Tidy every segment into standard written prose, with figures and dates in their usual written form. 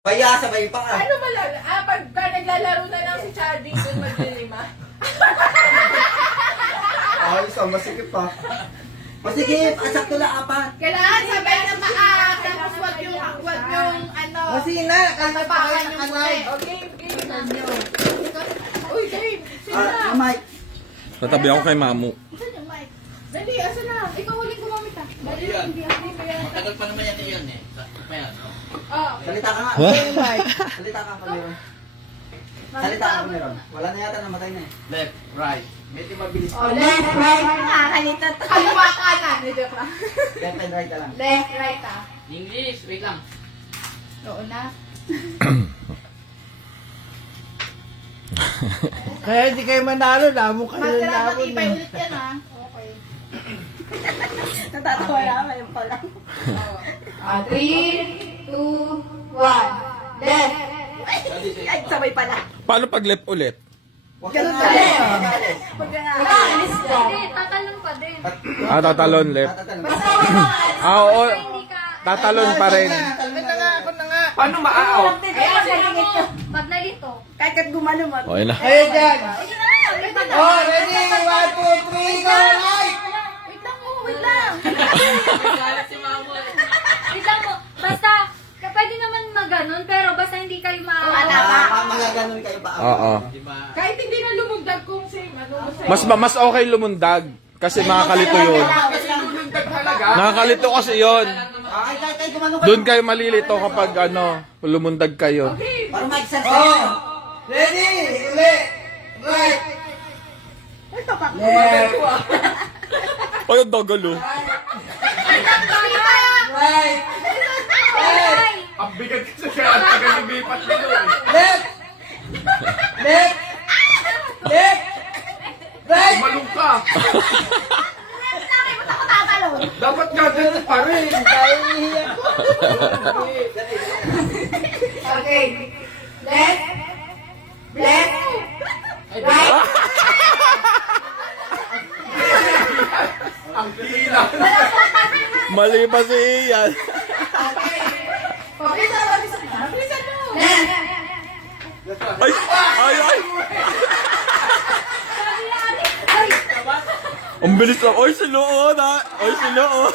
Kaya sabay pa ka. Ano malala? Pagka naglalaro na lang si Charlie, dun maglilima. Ayos ah, masikip pa. Masikip, asakto lang apat. Kailangan sabay na paa, tapos wag yung ano. Kasi na, Tapakan yung puti. O, game. Uy, game. Sino na? Mike. Tatabi ako kay Mamu. Saan yung mic? Dali, asa na? Ikaw ulit gumamit ah. Dali, hindi ako kaya. Matagal pa naman yan eh. Ayan, no? Oh. Salita ka nga. Huh? Salita ka pa meron. Salita ka pa meron. Wala na yata, namatay na eh. Left, right. Medyo mabilis. Oh, left, right. Nakakalitat. Kaliwa kanan. Medyo pa. Left and right ka lang. Left, right ah. English, wait lang. Oo na. Kaya hindi kayo manalo, lamo kayo ng Masarap lamo. matibay ulit yan ah. Okay. Natatawa naman yung pala. 3, 2, 1. Left. Ay, sabay pala. Paano pag left ulit? Huwag ka na. Pag nga. Alis ka. Tatalon pa din. Ah, tatalon left. Ah, oo. Tatalon pa rin. Paano maaaw? Pag nalito. Kahit kat gumano mo. Okay na. Ayun dyan. Oh, ready? 1, 2, 3, go! Light! Wait lang mo, wait lang. Wait lang mo. Basta, pwede naman maganon, pero basta hindi kayo Magaganon kayo pa. Oo. Diba? Kahit hindi na lumugdag kung same, ano mo sa'yo. Mas okay lumundag. Kasi makakalito yun. Nakakalito kasi yun. Ay, kahit gumano ka. Doon kayo malilito kapag lumundag kayo. Okay. Para ma-exercise kayo. Ready? Uli! Right! Left! Ay, ang dagalo. Right! Ang bigat kasi siya. Ang tagal lumipat nilo eh. Left! Left! Left! Right! Malung ka. Dapat gagawin pa rin. Okay. Left. Left. Right. Ang hila. Mali pa si Ian. Okay. Pabilisan mo. Left. Ay! Ay! Ay! Ang bilis lang. Oy, sinuot ha! Oy, sinuot!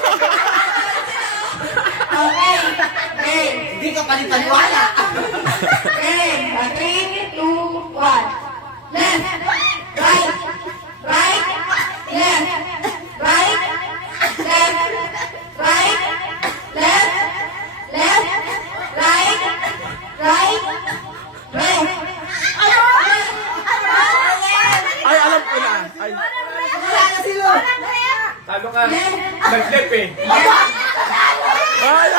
Okay. Okay. Hindi ka panipaniwala. Okay. 3, 2, 1. Left. Right. Right. Left. Right. Left. Right. Left. Left. Right. Right. Left. Ay, alam ko na! Ay! Talo ka. Nag-left eh. Ay!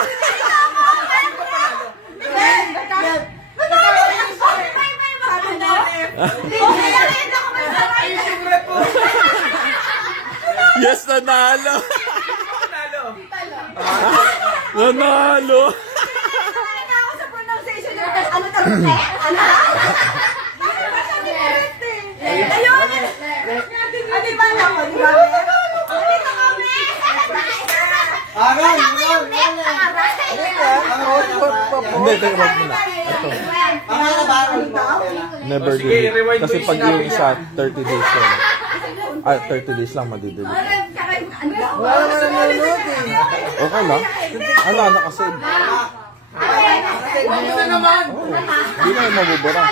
Yes, nanalo! Nanalo! Ako sa pronunciation nyo. Ano to? Ano? Ayun! Ano ba ako? Di ba? Dito kami! Aral! Hindi, teka, wag muna. Ito. Ang mga nabaral mo. Never delete. Kasi pag yung isa, 30 days yun. Ah, 30 days lang madidelete. Wala naman nanonood eh. Okay lang. Ala, nakasave. Ano na naman? Hindi na yung mabubura.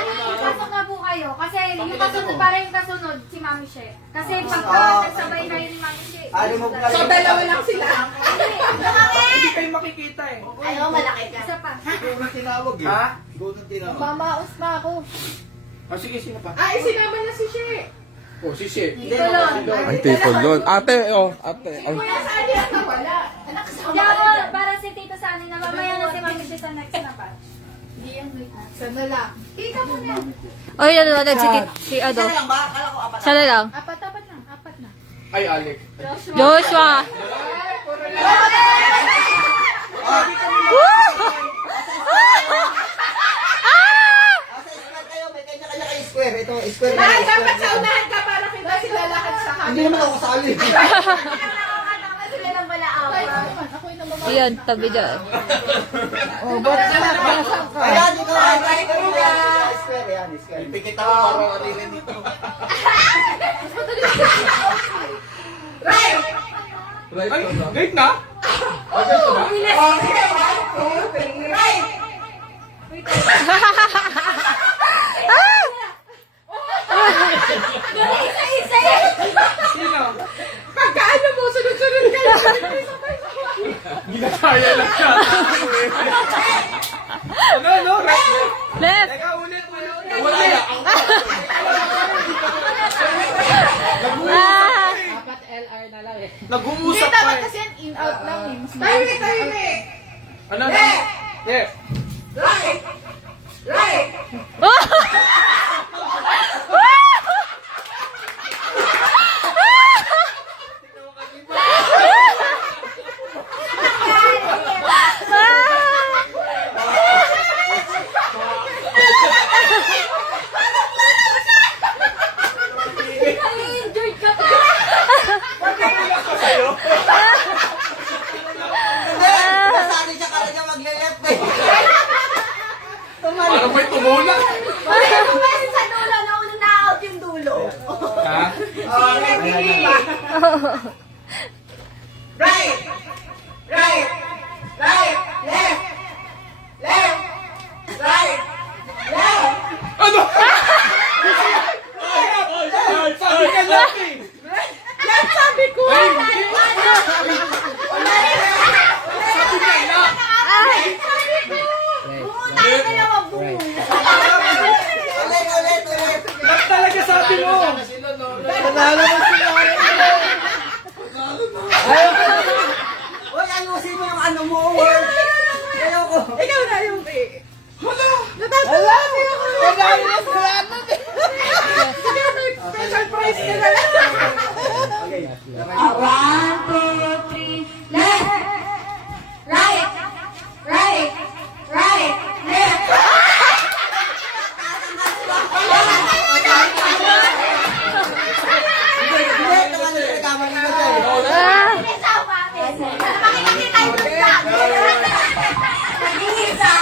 Pasok na po kayo. Kasi yung kasunod, para yung kasunod, si Mami She. Kasi pagka nagsabay na yun ni Mami She. Alim mo ka. So, dalawa lang sila. Hindi kayo makikita eh. Ayaw, malaki ka. Isa pa. Ikaw na tinawag eh. Ha? Ikaw na tinawag. Mamaos na ako. O sige, sino pa? Ay, sinama na si She. O, si Shea. Ang tipo doon. Ate, oh. Ate. Si Kuya Sally ang nawala. Anak, kasama Kaya ka ako, dyan. para si Tito Sani na mamaya na si Mami She sa next na batch. Sana lang. Ika mo na. Oy, nanonood si Isa lang ba? Akala ko apat. Siya na lang. Apat na. Apat na. Ay, Alec. Joshua! Ay, puro lang. Sa square kayo, may kanya-kanya kayo square. Ito, square Ay, kayo. dapat sa unahan ka para kita sila lakad sa Hindi kanila. naman ako kasali. Sila lang pala ako. Ay, ako naman. Ako yung namamalas. Ayan, tabi dyan. O, ba't saan ka? Ayan, Alis ka. Ipikit ako para alilin dito. Right! Ay, guide na? Ay, guide na? Oh, sige. 1, 2, 3, right! Isa-isa yan. Sino? Pagkaano mo, sunod-sunod kayo. Ginagaya lang siya. Ano? Left. Teka, ulit. Wala na. Ah. Hindi, Nag-uusap pa dapat eh. kasi yan in-out lang eh. Tahimik! Ano? Left! Left. Right! Right! Nai-injured ka pa. Hindi! Nasali siya ka na magle-left eh. Parang may tumulak. Okay, pumesin sa dulo. Nauna na-out yung dulo. Ha? Right! Right! Right! Left! Left! Right! Left! Ano? Sabi ka left eh. Yan sabi ko. Sabi ka left. Bumunta ka na mabuhay. Ulit. Left talaga sabi mo. Uy, ayusin mo yung ano mo, word. Ayoko. Ikaw na yung eh. Hala! Natatawa siya ako. Madami na sila. Sige, may special prize ka na lang. Okay. 1, 2, 3, left! Right! Right! Right! Left! Hindi, naman yung nagkamali ko dyan. Ah. Isa ako bakit? Pakikita tayo ng vlog! Nag-iisa!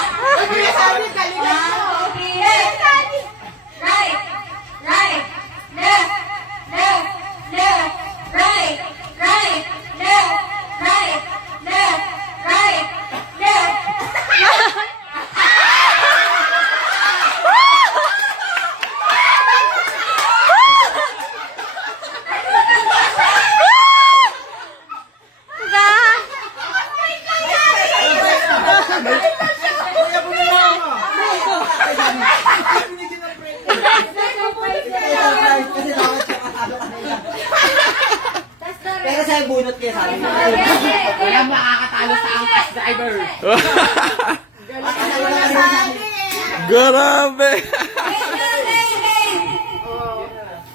Kuya Sabi, galingan mo. Right! Right! Left! Left! Left! Right! Right! Left! Right! Left! Right! Left! Kasi dapat siya kasalo kanina. Pero sa'yo bunot kaya sa akin. Wala makakatalo sa angkas driver. At kasalo na kasi sa akin. Grabe.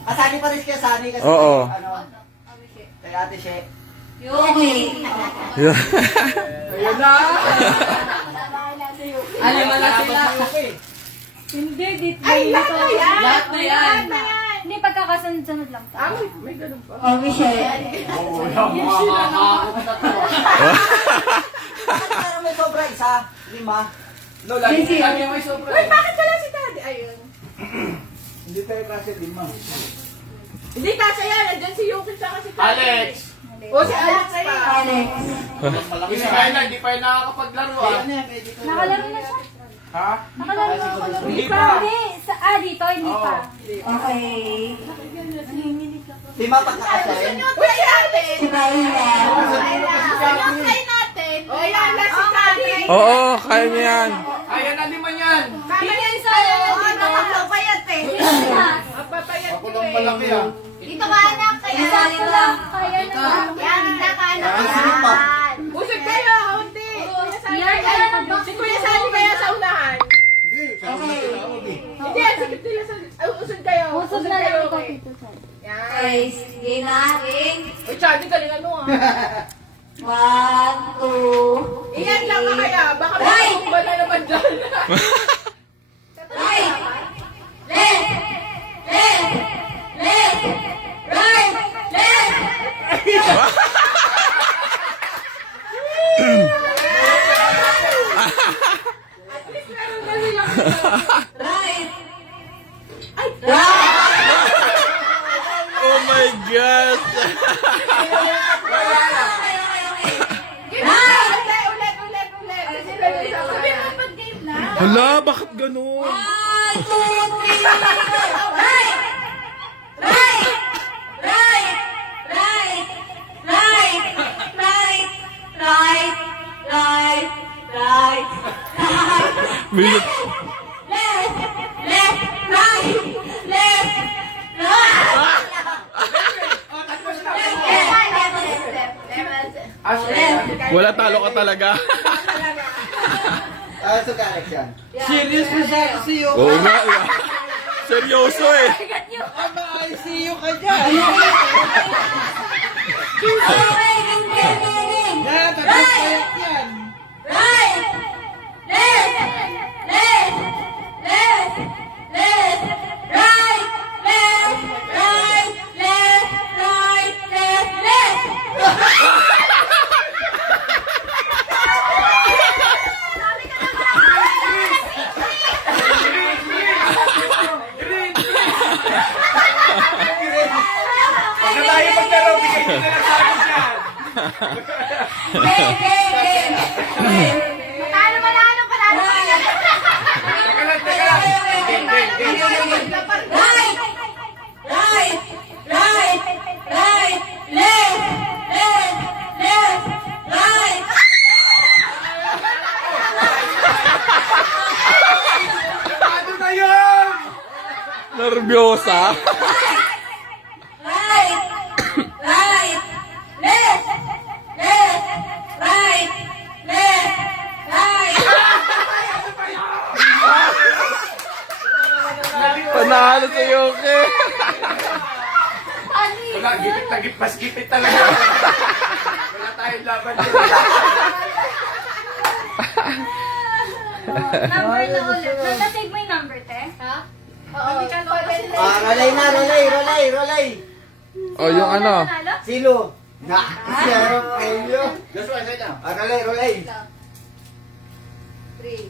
Kasali pa rin kaya Sunny kasi Oo. ano, kay Ate She. Yeah. Ayun na. Alam mo na sila. Hindi, dito. Ay, lahat na yan. Lahat na yan. Lahat na yan. Hindi, pagkakasunod-sunod lang Ah, tayo. may ganun pa. Oo, yung mga makakakot na to. Pero may sobra isa, 5. No, lagi may sobra. Uy, bakit wala si Daddy? Ayun. Hindi tayo kasi lima. Hindi kasi yan. Nandiyan si Yuki tsaka si Daddy. Alex! O, si Alex pa. Yung si Kayla, hindi pa yung nakakapaglaro ah. Nakalaro na siya. Ha? Nakalaro na ako. Hindi Pa, pa. hindi. Dito, hindi pa. Lima pagkakasal. Uy, si Ate! Si Kayla. Yung kay natin. O, yan. Last si Daddy. Oo, kaya niya yan. Ayan na lima yan. Bigyan sa Papayat Ako ko lang eh. malaki ah. Dito ka anak, kaya Kaya na lang. Kaya na lang. Yan, nakaano Ang silip pa. Usog kayo, kaunti. Kuya Sani, Yan, kaya yan. si Kuya Sani kaya sa unahan. Hindi, sabi na tinawag eh. Hindi, sikip nila sa... Usog kayo. Usog na lang ikaw, eh. Tito Chan. Yan. Sige natin. Uy, Chadi, galingan mo ah. 1, 2, Iyan lang ka kaya. Baka may tumba na naman dyan. right! Left! Left! Left! Right! Left! At least meron na silang Right! Yes! Hala, bakit ganun? Minute. Wala, talo ka talaga. Ah, so correct yan. Serious na siya kasi yung... Oo nga. Seryoso eh. ICU ka dyan. Yan, tapos kayak yan. Pag na tayo magdaro, bigay nyo na lang sa akin yan. Panalo pa yan. Teka lang, teka lang. Ano na yun? Nervyosa. Panalo sa Yoke. Wala, gipit na gipit, mas gipit talaga. Wala tayong laban dyan. Number na ulit. Nasa-save mo yung number, te? Ha? Oo. Ah, rolay. O, yung ano. Silo. Na, siya kayo. Joshua, sa'yo na. Ah, rolay. 3,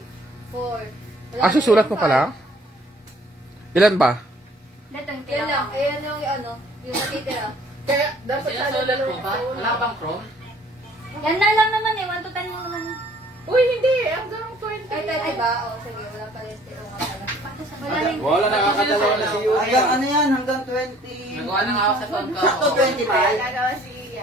4. Ah, susulat mo pala? Ilan ba? Letong Yan lang. Ayan yung ano, yung natitira. Kaya dapat Sinusulat mo ba? Wala bang Chrome? Yan na lang naman eh. 1 to 10 lang naman. Uy, hindi. Hanggang 20. Ay, tayo ba? O, sige. Wala pala yung tiro nga pala. Wala rin. Wala, nakakadalawa na si Yuki. Hanggang ano yan? Hanggang 20. Nagawa na nga ako sa phone ko. Sakto 20 ba?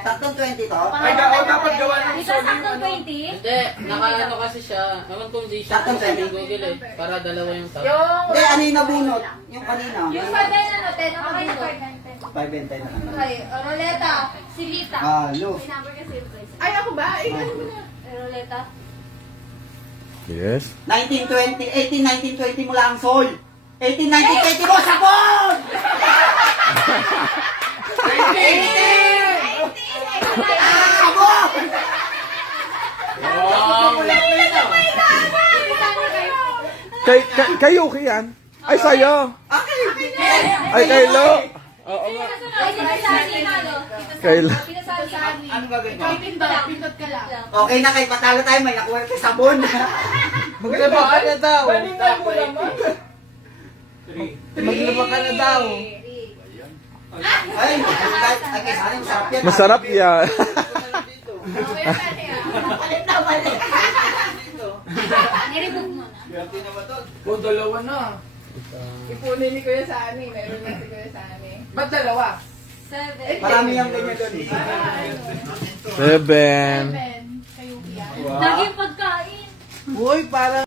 Saktong 20 to? Ay, dapat gawa ng Ikaw saktong 20? Hindi, nakaano kasi siya. Ewan kung di siya Sakto sa 20. Google eh. Para dalawa yung tab. Hindi, ano yung nabunot? Yung kanina. Yung 5 ano, 10 ang Okay na kabunod. 5 and 10 na. Okay, Roleta. Si Lita. Halo. May number kasi yung place. Ay, ako ba? Ay, ano mo na. Roleta. Yes. 1920, 18, 19, 20 mo lang, Sol. 18, 19, 20 mo, sabon! 20! Sabon! Kay Yuki yan. Ay, sa'yo. Ay, kay Lo. Oo nga. Ay, pinasali na, no? Kay Lo. Pinasali. Ano gagawin mo? Pindot ka lang. Okay na kay patalo tayo, may nakuha kay sabon. Maglaba ka na daw. Balingan mo naman. Maglaba ka na daw. Ay, kay sana masarap yan. Masarap yan. Niremove mo na. O, dalawa na. Ipunin ni Kuya Sani. Meron na si Kuya Sani. Ba't dalawa? 7. Marami yung ganyan doon. 7. Laging pagkain. Uy, parang